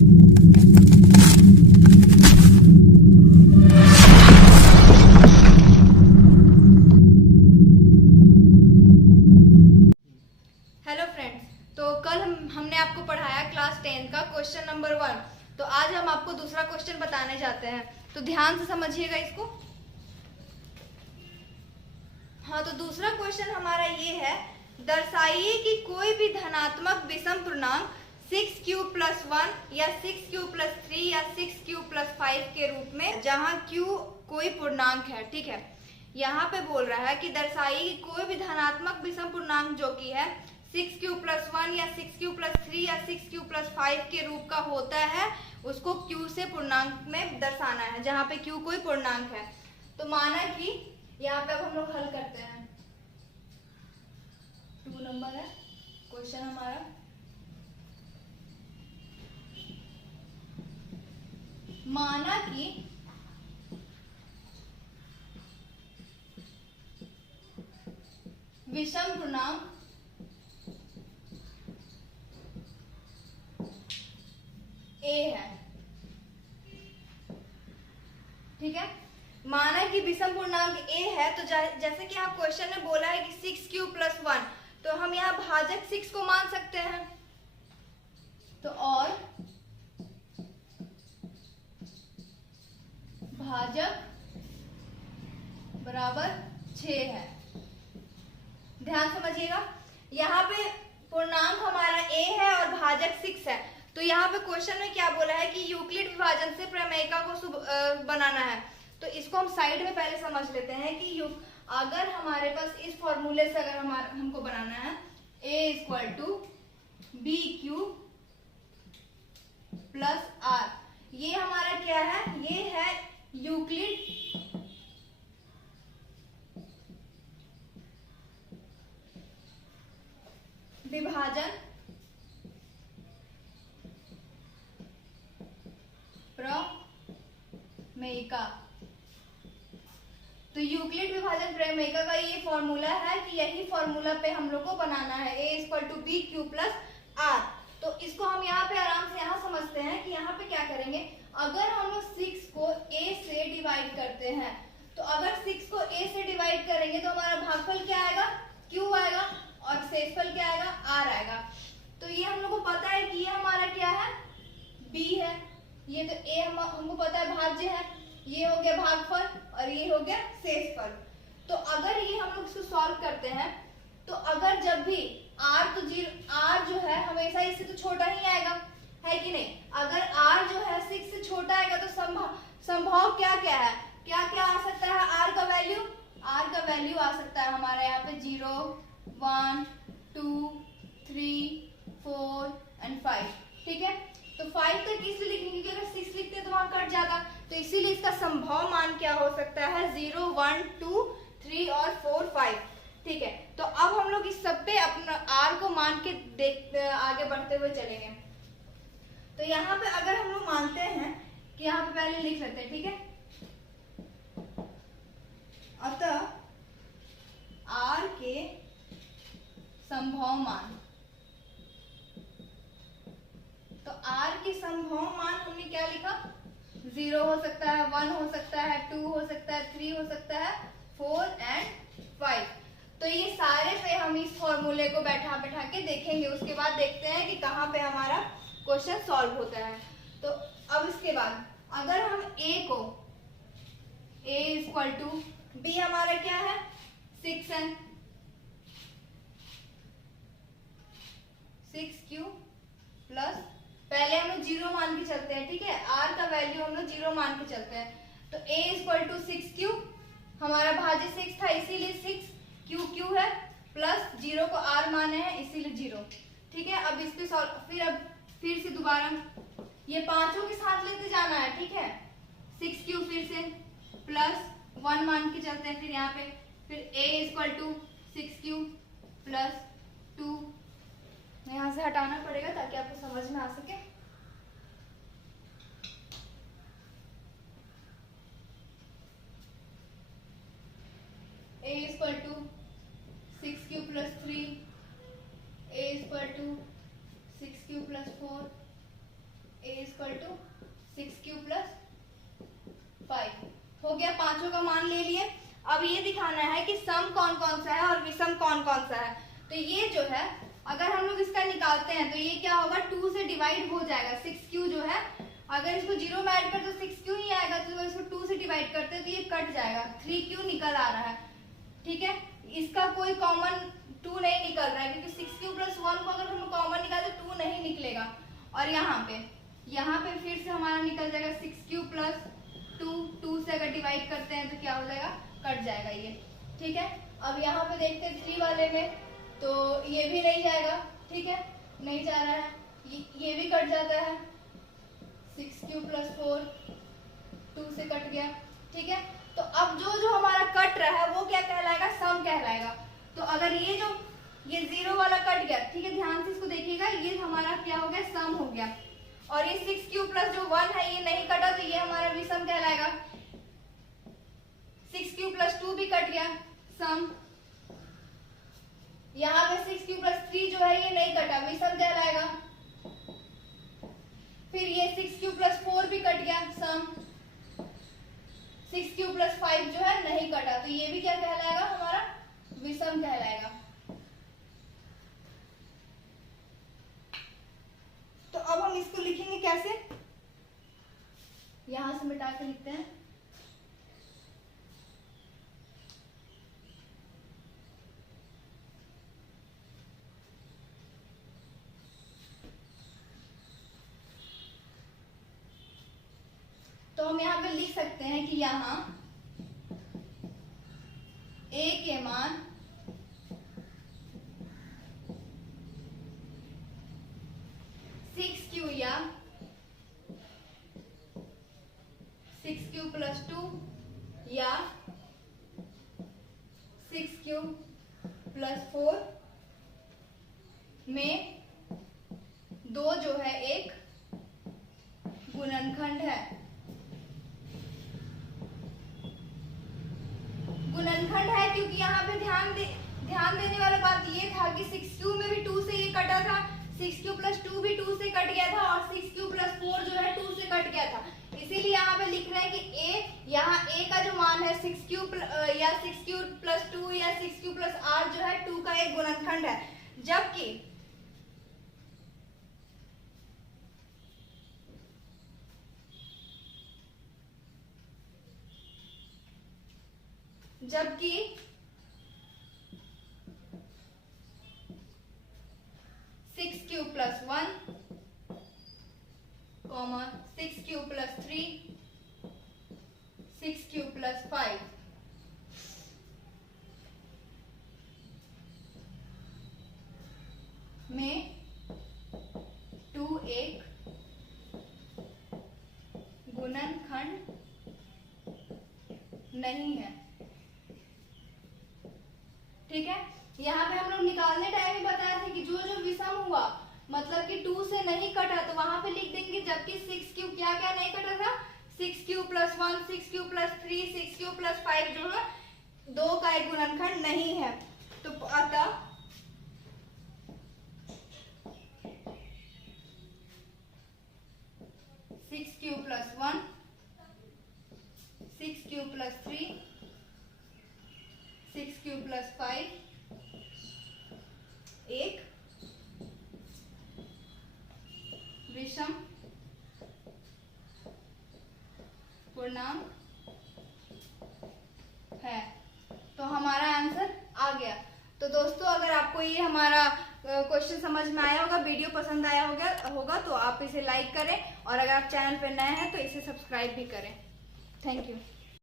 Hello friends, तो कल हमने आपको पढ़ाया क्लास 10 का क्वेश्चन नंबर 1। तो आज हम आपको दूसरा क्वेश्चन बताने जाते हैं, तो ध्यान से समझिएगा इसको। हाँ, तो दूसरा क्वेश्चन हमारा ये है, दर्शाइए कि कोई भी धनात्मक विषम पूर्णांक 6q+1 या 6q+3 या 6q+5 के रूप में, जहाँ q कोई पूर्णांक है। ठीक है, यहाँ पे बोल रहा है कि दर्शाइए कि कोई भी धनात्मक विषम पूर्णांक जो कि है 6q+1 या 6q+3 या 6q+5 के रूप का होता है, उसको q से पूर्णांक में दर्शाना है, जहाँ पे q कोई पूर्णांक है। तो माना कि यहाँ पे अब हम लोग हल करते हैं। 2 नंबर है क्वेश्चन हमारा। माना कि विषम पूर्णांक a है। ठीक है, माना कि विषम पूर्णांक a है, तो जैसे कि आप क्वेश्चन में बोला है कि 6q+1, तो हम यहाँ भाजक 6 को मान सकते हैं। तो और भाजक बराबर 6 है। ध्यान समझिएगा, यहाँ पे पूर्णांक हमारा a है और भाजक 6 है। तो यहाँ पे क्वेश्चन में क्या बोला है कि यूक्लिड विभाजन से प्रमेयिका को बनाना है। तो इसको हम साइड में पहले समझ लेते हैं कि अगर हमारे पास इस फॉर्मूले से अगर हमको बनाना है a = bq + r, ये हमारा क्या है, ये है यूक्लिड विभाजन प्रमेयिका। तो यूक्लिड विभाजन प्रमेयिका का ये फॉर्मूला है कि यही फॉर्मूला पे हम लोग को बनाना है a = bq + r। तो इसको हम यहाँ पे आराम से यहाँ समझते हैं कि यहाँ पे क्या करेंगे, अगर हम लोग 6 को a से डिवाइड करते हैं, तो अगर 6 को a से डिवाइड करेंगे तो हमारा भागफल क्या आएगा, q आएगा, और शेषफल क्या आएगा, r आएगा। तो ये हम लोग को पता है कि ये हमारा क्या है, b है। ये तो a हमको पता है भाज्य है, ये हो गया भागफल और ये हो गया शेषफल। तो अगर ये हम लोग इसको सॉल्व करते हैं, तो अगर जब भी r तो r जो है हमेशा इससे तो छोटा ही आएगा, है कि नहीं। अगर r जो है 6 से छोटा आएगा तो संभव क्या क्या है, क्या क्या आ सकता है, r का वैल्यू आ सकता है हमारा यहाँ पे 0, 1, 2, 3, 4 and 5। ठीक है, तो 5 तक इसलिए लिखेंगे क्योंकि अगर 6 लिखते तो वहां कट जाता, तो इसीलिए इसका संभव मान क्या हो सकता है, 0, 1, 2, 3 और 4, 5। ठीक है, तो अब हम लोग इस सब पे अपना r को मान के आगे बढ़ते हुए चलेंगे। तो यहाँ पे अगर हम लोग मानते हैं कि यहाँ पे पहले लिख लेते हैं। ठीक है, अतः r के संभव मान, तो r के संभव मान हमने क्या लिखा, 0 हो सकता है, 1 हो सकता है, 2 हो सकता है, 3 हो सकता है, 4 and 5। तो ये सारे पे हम इस फॉर्मूले को बैठा के देखेंगे, उसके बाद देखते हैं कि कहाँ पे हमारा क्वेश्चन सॉल्व होता है। तो अब इसके बाद अगर हम a को a = b हमारा क्या है, 6 है, 6q प्लस, पहले हम लोग 0 मान के चलते हैं। ठीक है, r का वैल्यू हम लोग 0 मान के चलते हैं। तो a = 6q, हमारा भाज्य 6 था इसीलिए 6, q है, प्लस 0 को r माने हैं इसीलिए 0। ठीक है, अब इस पे फिर से दोबारा ये पांचों के साथ लेते जाना है। ठीक है, 6q फिर से प्लस 1 मान के चलते हैं, फिर यहाँ पे फिर a = 6q + 2, यहाँ से हटाना पड़ेगा ताकि आपको समझ में आ सके। a = 6q + 3, a = 6q + 4, a equal to 6q plus 5 हो गया। पांचों का मान ले लिए। अब ये दिखाना है कि सम कौन कौन सा है और विषम कौन कौन सा है। तो ये जो है अगर हम लोग इसका निकालते हैं तो ये क्या होगा, 2 से डिवाइड हो जाएगा। 6q जो है अगर इसको 0 में ऐड कर तो 6q ही आएगा, तो अगर इसको 2 से डिवाइड करते हैं तो ये कट जाएगा, 3q निकल आ रहा है। ठीक है, इसका कोई कॉमन 2 नहीं निकल रहा है क्योंकि 6q प्लस 1 को अगर हम कॉमन निकाले तो 2 नहीं निकलेगा। और यहाँ पे फिर से हमारा निकल जाएगा 6q प्लस 2 से अगर डिवाइड करते हैं तो क्या हो जाएगा, कट जाएगा ये। ठीक है, अब यहाँ पे देखते हैं 3 वाले में, तो ये भी नहीं जाएगा। ठीक है, नहीं जा रहा है, ये भी कट जाता है, 6q प्लस 4 2 से कट गया। ठीक है, तो अब जो हमारा कट रहा है वो क्या कहलाएगा, सम कहलाएगा। तो अगर ये 0 वाला कट गया, ठीक है, ध्यान से इसको देखिएगा, ये हमारा क्या हो गया, सम हो गया। और ये 6q प्लस जो 1 है ये नहीं कटा तो ये हमारा विषम कहलाएगा। 6q प्लस 2 भी कट गया, सम। यहाँ पे 6q प्लस 3 जो है ये नहीं कटा, विषम कहलाएगा। फिर ये 6q प्लस 4 भी कट गया, सम। 6q प्लस 5 जो है नहीं कटा तो ये भी क्या कहलाएगा, हमारा विषम कहलाएगा। तो अब हम इसको लिखेंगे कैसे, यहां से मिटा के लिखते हैं। तो हम यहाँ पे लिख सकते हैं कि यहाँ a के मान 6q या 6q प्लस 2 या 6q प्लस 4 में 2 जो है एक गुणनखंड है। गुणनखंड है क्योंकि यहाँ पे ध्यान देने वाला बात ये था कि 6q में भी 2 से ये कटा था, 6q प्लस 2 भी 2 से कट गया था और 6q प्लस 4 जो है 2 से कट गया था। इसीलिए यहाँ पे लिख रहे हैं कि यहाँ a का जो मान है 6q या 6q प्लस 2 या 6q प्लस r जो है 2 का एक गुणनखंड है। जबकि 6q plus 1 6q plus 3 6q plus 5 में 2 एक गुणनखंड नहीं है। ठीक है, यहाँ पे हम लोग निकालने टाइम ही बताया था कि जो विषम हुआ मतलब कि 2 से नहीं कटा तो वहां पे लिख देंगे, जबकि 6q क्या क्या नहीं कटा था, 6q plus 1 6q plus 3 6q plus 5 जो है 2 का एक गुणनखंड नहीं है। तो अतः six Q plus 1 6q plus 3 6q plus 5 एक विषम पूर्णांक है। तो हमारा आंसर आ गया। तो दोस्तों अगर आपको ये हमारा क्वेश्चन समझ में आया होगा, वीडियो पसंद आया होगा तो आप इसे लाइक करें और अगर आप चैनल पर नए हैं तो इसे सब्सक्राइब भी करें। Thank you.